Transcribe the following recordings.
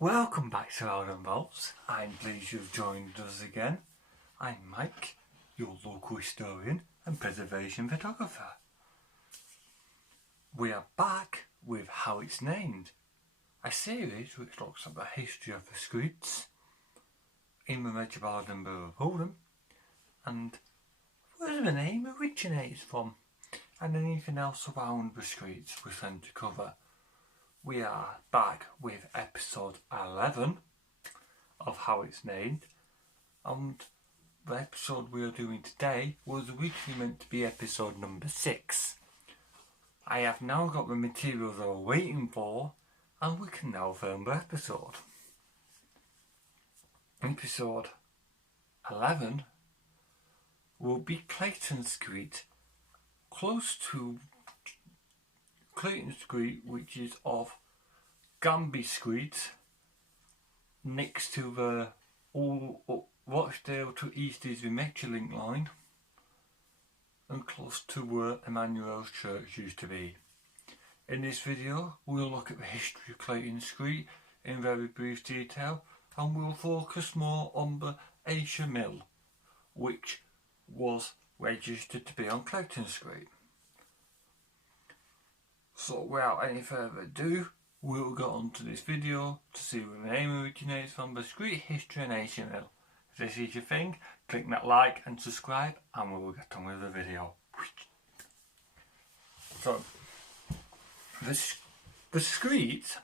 Welcome back to Ordnance Survey. I'm pleased you've joined us again. I'm Mike, your local historian and preservation photographer. We are back with How It's Named, a series which looks at the history of the streets in the Metropolitan Borough of Oldham and where the name originates from and anything else around the streets we tend to cover. We are back with episode 11 of How It's Named, and the episode we are doing today was originally meant to be episode number 6. I have now got the materials I was waiting for, and we can now film the episode. Episode 11 will be Clayton Street, close to Clayton Street, which is off Gamby Street, next to the Rochdale to East is the Metrolink line, and close to where Emmanuel's Church used to be. In this video, we'll look at the history of Clayton Street in very brief detail, and we'll focus more on the Asia Mill, which was registered to be on Clayton Street. So without any further ado, we'll go on to this video to see where the name originates from, the street history and Asia Mill. If this is your thing, click that like and subscribe and we'll get on with the video. So, the street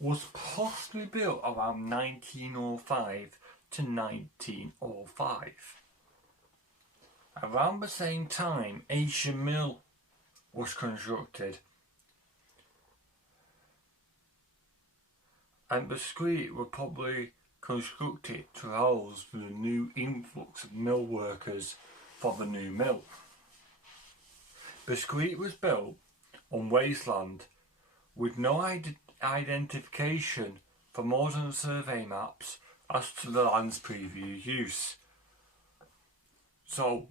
was possibly built around 1905 to 1905. Around the same time, Asia Mill was constructed, and the street were probably constructed to house the new influx of mill workers for the new mill. The street was built on wasteland with no identification for modern survey maps as to the land's previous use. So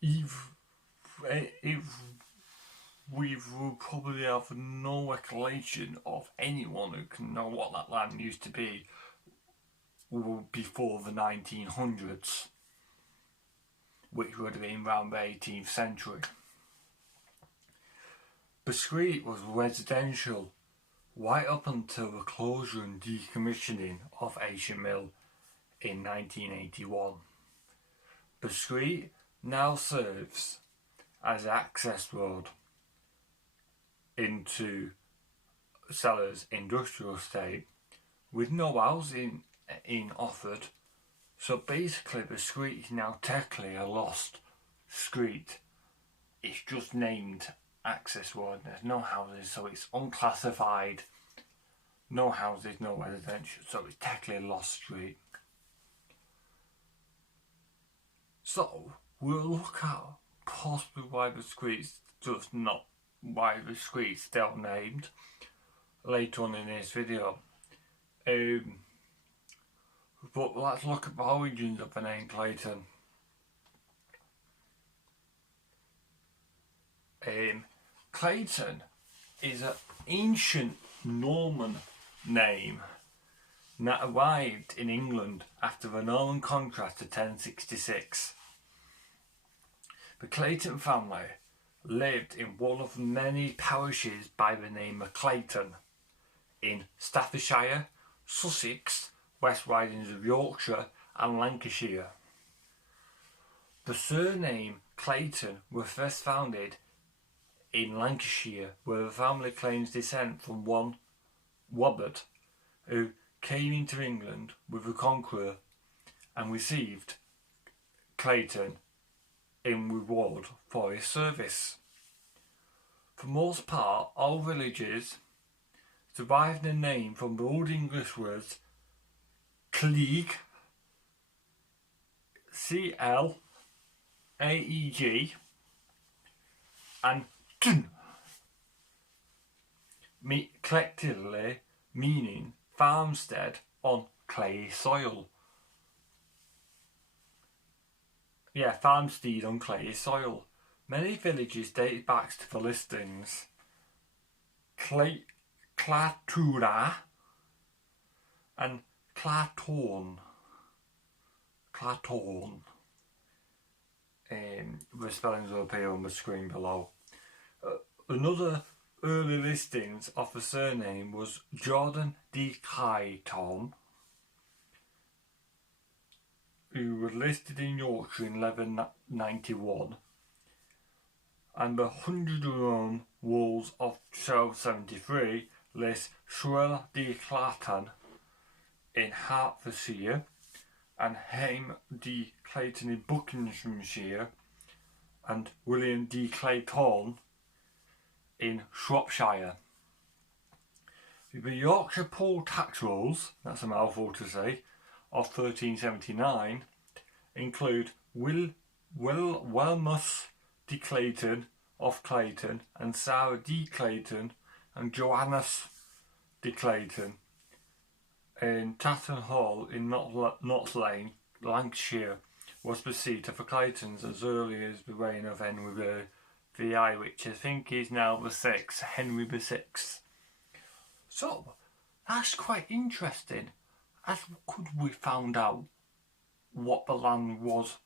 if we will probably have no recollection of anyone who can know what that land used to be before the 1900s, which would have been around the 18th century. The street was residential right up until the closure and decommissioning of Asia Mill in 1981. The street now serves as an access road into Sellers Industrial Estate with no housing offered, so basically the street is now technically a lost street. It's just named access road, there's no houses, so it's unclassified, no houses, no residential, so it's technically a lost street. So we'll look at possibly why the street's just not, why the street's still named later on in this video. But let's look at the origins of the name Clayton. Clayton is an ancient Norman name that arrived in England after the Norman Conquest of 1066. The Clayton family lived in one of many parishes by the name of Clayton in Staffordshire, Sussex, West Ridings of Yorkshire and Lancashire. The surname Clayton was first founded in Lancashire, where the family claims descent from one Robert, who came into England with the Conqueror and received Clayton in reward for his service. For most part, all villages derived their name from the Old English words Cleag, C-L-A-E-G, and Tun, collectively meaning farmstead on clay soil. Farmstead on clay soil. Many villages date back to the listings Clatura and Clayton. The spellings will appear on the screen below. Another early listings of the surname was Jordan de Clayton, who was listed in Yorkshire in 1191, and the 101 Wolves of 1273 list Shrewell de Clayton in Hertfordshire and Hale de Clayton in Buckinghamshire and William de Clayton in Shropshire. The Yorkshire Poll Tax Rolls, that's a mouthful to say, of 1379 include Moss de Clayton of Clayton and Sarah de Clayton and Johannes de Clayton in Tatton Hall in Knott Lane, Lancashire, was the seat of the Claytons as early as the reign of Henry VI, which I think is now the 6th, Henry VI. So, that's quite interesting. As could we found out what the land was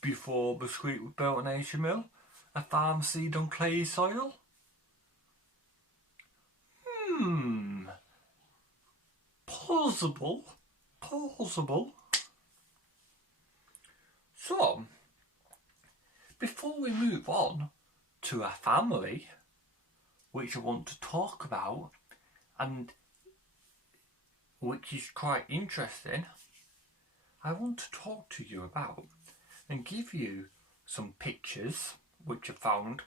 before the street was built on Ayrshire Mill? A farmstead on clayey soil? Plausible. So, before we move on to a family, which I want to talk about, and which is quite interesting, I want to talk to you about and give you some pictures which I found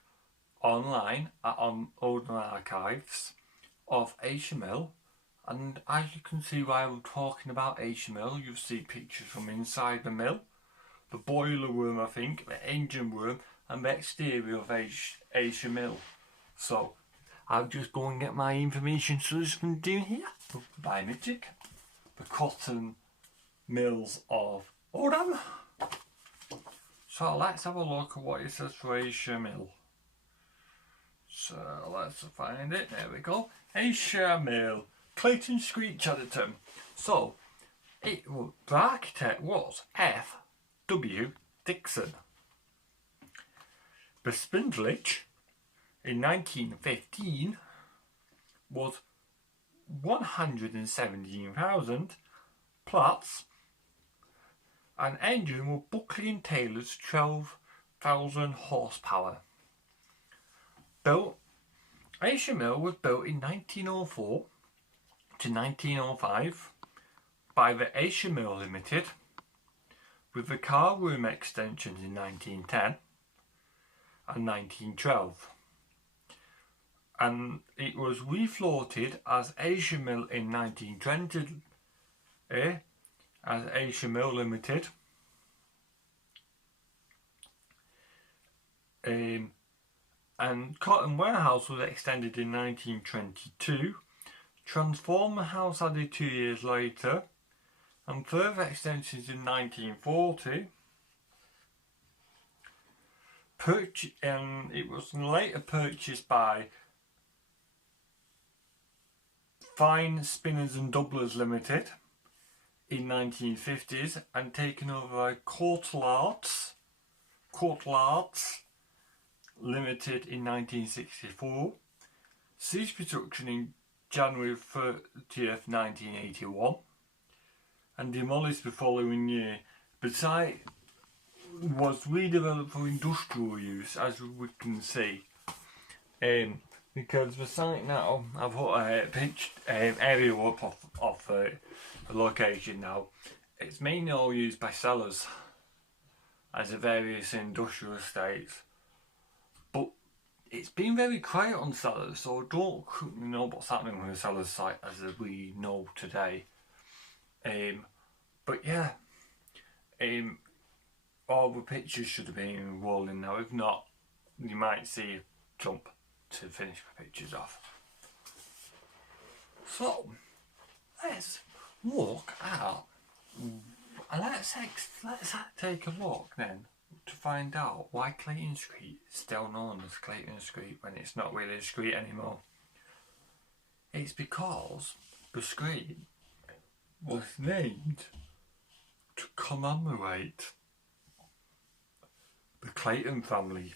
online on Oldham Archives of Ayrshire Mill. And as you can see while I'm talking about Ayrshire Mill, you see pictures from inside the mill, the boiler room, I think, the engine room, and the exterior of Ayrshire Mill. So I'll just go and get my information source from down here by magic. The cotton mills of Oldham. So let's have a look at what it says for Ayrshire Mill. So let's find it. There we go. Ayrshire Mill, Clayton Street, Chadderton. So the architect was F.W. Dixon. The spindlage in 1915 was 117,000 plots, and engine were Buckley and Taylor's 12,000 horsepower. Ayrshire Mill was built in 1904 to 1905 by the Ayrshire Mill Limited, with the car room extensions in 1910 and 1912. And it was refloated as Ayrshire Mill in 1920 as Ayrshire Mill Limited. And Cotton Warehouse was extended in 1922. Transformer House added 2 years later, and further extensions in 1940. It was later purchased by Fine Spinners and Doublers Limited in 1950s and taken over by Courtlards Limited in 1964. Ceased production in January 30th, 1981 and demolished the following year. The site was redeveloped for industrial use, as we can see, because the site now, I've put a area up of the location now. It's mainly all used by sellers as a various industrial estates, but it's been very quiet on sellers, so I don't know what's happening with the sellers site as we know today. But yeah, all the pictures should have been rolling now. If not, you might see a jump to finish the pictures off. So let's look at, let's take a look then to find out why Clayton Street is still known as Clayton Street when it's not really a street anymore. It's because The street was named to commemorate the Clayton family,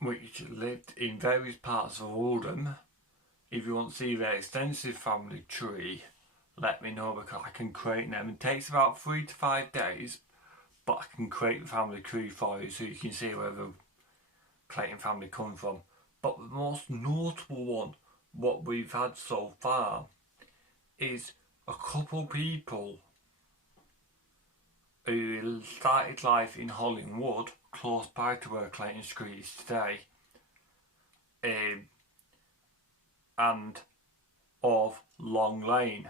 which lived in various parts of Oldham. If you want to see their extensive family tree, let me know, because I can create them. It takes about 3 to 5 days, but I can create the family tree for you so you can see where the Clayton family come from. But the most notable one, what we've had so far, is a couple people who started life in Hollingwood, close by to where Clayton Street is today, and of Long Lane.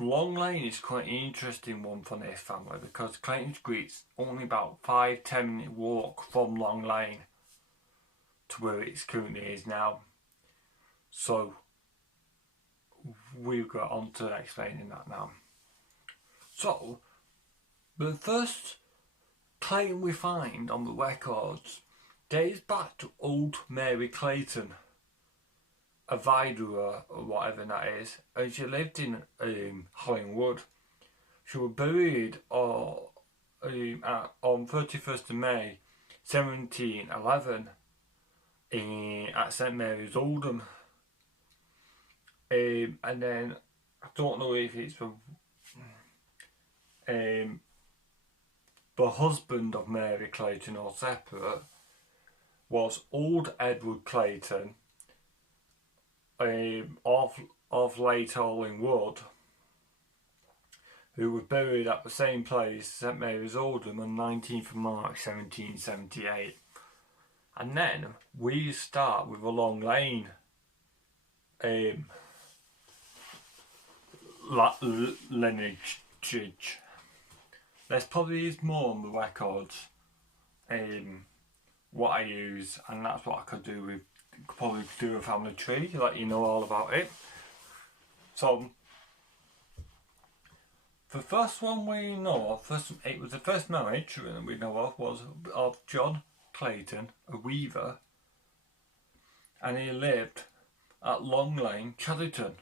Long Lane is quite an interesting one for this family, because Clayton Street's only about 5-10 minute walk from Long Lane to where it currently is now. So we'll get on to explaining that now. So the first Clayton we find on the records dates back to old Mary Clayton, a widower or whatever that is, and she lived in Hollingwood. She was buried on 31st of May 1711 at St Mary's, Oldham. And then I don't know if it's the husband of Mary Clayton or separate, was old Edward Clayton of late Hollingwood, who was buried at the same place, St Mary's, Oldham, on 19th of March 1778. And then we start with a Long Lane lineage. There's probably more on the records what I use, and that's what I could do with, probably do a family tree, let you know all about it. So the first one we know of, it was the first marriage that we know of, was of John Clayton, a weaver, and he lived at Long Lane, Chadderton.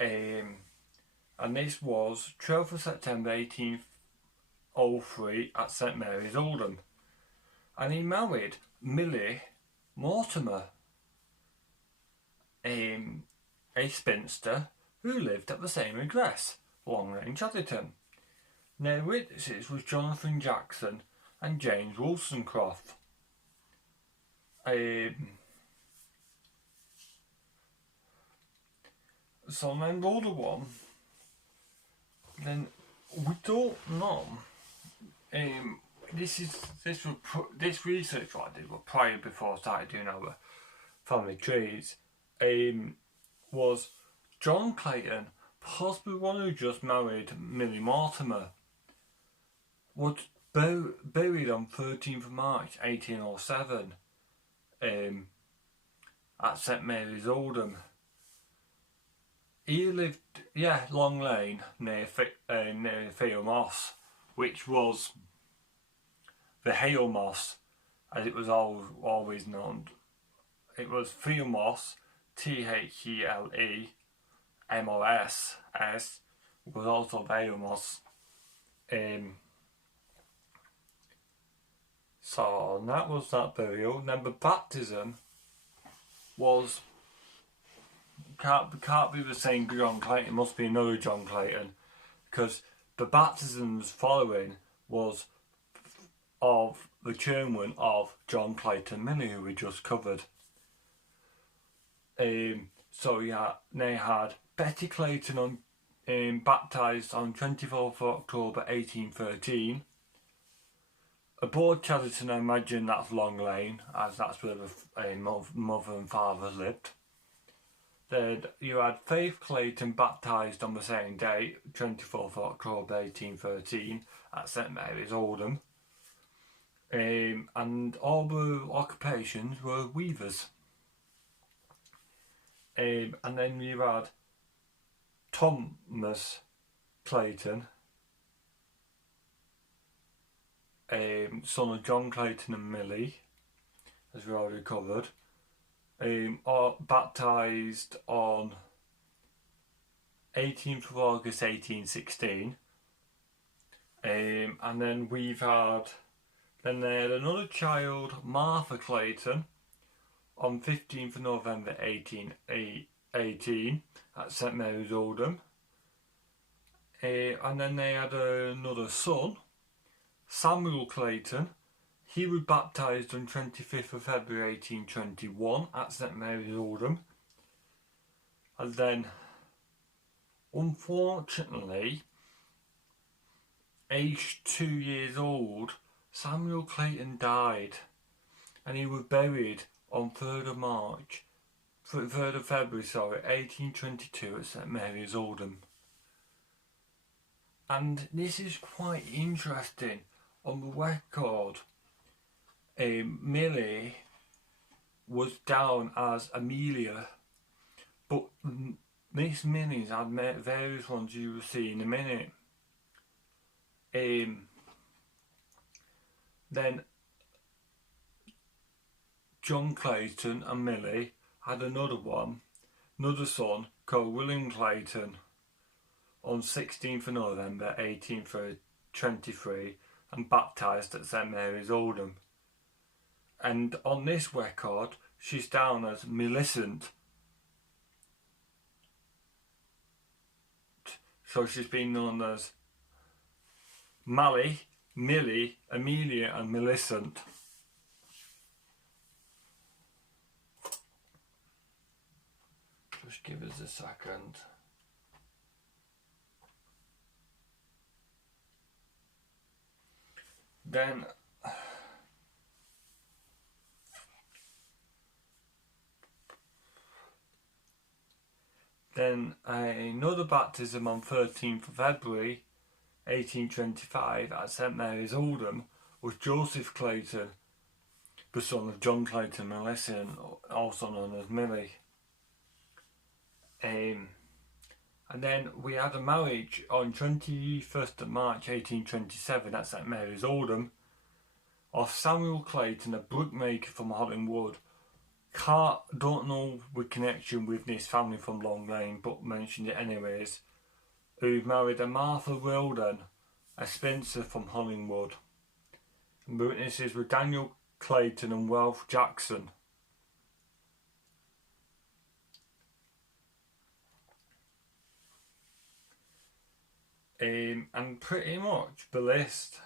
And this was 12th of September 1803 at St Mary's, Oldham. And he married Millie Mortimer, a spinster who lived at the same address, Long Lane, Chadderton. Their witnesses was Jonathan Jackson and James Wollstonecroft. So then the other one, then we don't know. This research what I did was prior, before I started doing our family trees. Was John Clayton, possibly one who just married Millie Mortimer, was buried on 13th of March 1807 at St Mary's, Oldham. He lived, Long Lane, near Thele Moss, which was the Hale Moss, as it was always known. It was Thele Moss, THELEMOSS, was also the Hale Moss. So that was that burial. Then the baptism was, can't be the same John Clayton, it must be another John Clayton, because the baptisms following was of the children of John Clayton Millie, who we just covered. So they had Betty Clayton baptised on 24th of October 1813. Aboard Chadderton, I imagine that's Long Lane, as that's where the mother and father lived. Then you had Faith Clayton baptised on the same day, 24th of October 1813, at St Mary's, Oldham. And all the occupations were weavers. And then you had Thomas Clayton, son of John Clayton and Millie, as we already covered, are baptised on 18th of August 1816, and then they had another child, Martha Clayton, on 15th of November 1818 at St Mary's Oldham, and then they had another son, Samuel Clayton. He was baptised on 25th of February 1821 at St Mary's Oldham, and then unfortunately, aged 2 years old, Samuel Clayton died, and he was buried on 3rd of February 1822 at St Mary's Oldham. And this is quite interesting. On the record, Millie was down as Amelia, but Miss Millie's had various ones you will see in a minute. Then John Clayton and Millie had another son called William Clayton on 16th of November 1823 and baptised at St Mary's Oldham. And on this record she's down as Millicent. So she's been known as Millie, Amelia and Millicent. Just give us a second. Then another baptism on 13th of February 1825 at St Mary's Oldham was Joseph Clayton, the son of John Clayton Millicent, also known as Millie. And then we had a marriage on 21st of March 1827 at St Mary's Oldham of Samuel Clayton, a brickmaker from Hollingwood. Don't know the connection with this family from Long Lane, but mentioned it anyways. Who married a Martha Wilden, a spinster from Hollingwood. And the witnesses were Daniel Clayton and Ralph Jackson. And pretty much the list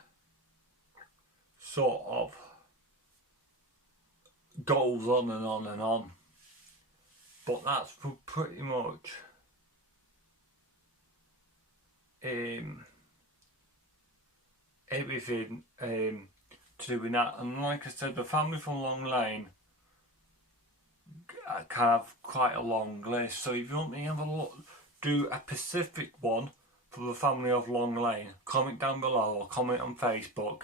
sort of goes on and on and on, but that's pretty much everything to do with that. And like I said, the family from Long Lane can have quite a long list, so if you want me to have a look, do a specific one for the family of Long Lane, comment down below or comment on Facebook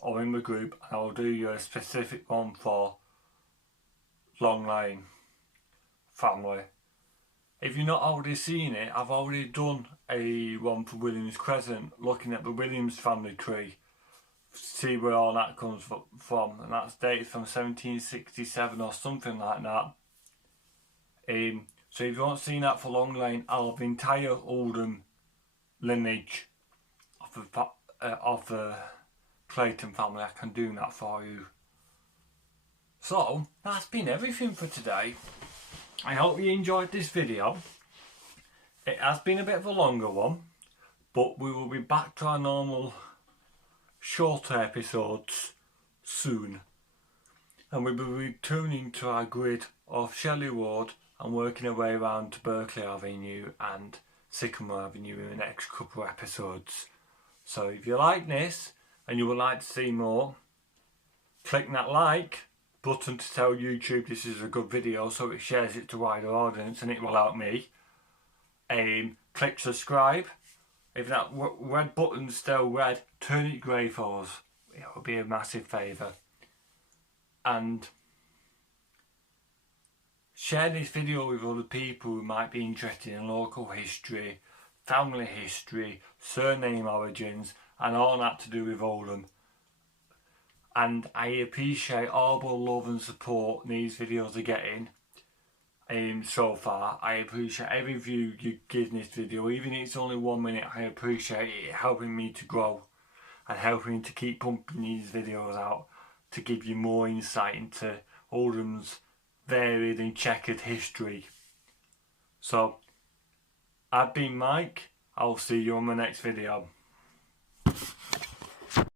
or in the group, and I'll do you a specific one for Long Lane family. If you've not already seen it, I've already done a one for Williams Crescent, looking at the Williams family tree, see where all that comes from, and that's dated from 1767 or something like that. So if you haven't seen that for Long Lane, I'll have the entire Oldham lineage of the Clayton family. I can do that for you. So that's been everything for today. I hope you enjoyed this video. It has been a bit of a longer one, but we will be back to our normal shorter episodes soon, and we'll be returning to our grid of Shelley Road and working our way around to Berkeley Avenue and Sycamore Avenue in the next couple of episodes. So if you like this and you would like to see more, click that like button to tell YouTube this is a good video so it shares it to a wider audience, and it will help me. Click subscribe. If that red button's still red, turn it grey for us. It will be a massive favour. And share this video with other people who might be interested in local history, family history, surname origins, and all that to do with Oldham. and I appreciate all the love and support these videos are getting so far. I appreciate every view you give this video, even if it's only 1 minute. I appreciate it helping me to grow and helping me to keep pumping these videos out to give you more insight into Oldham's varied and checkered history. So, I've been Mike. I'll see you on the next video.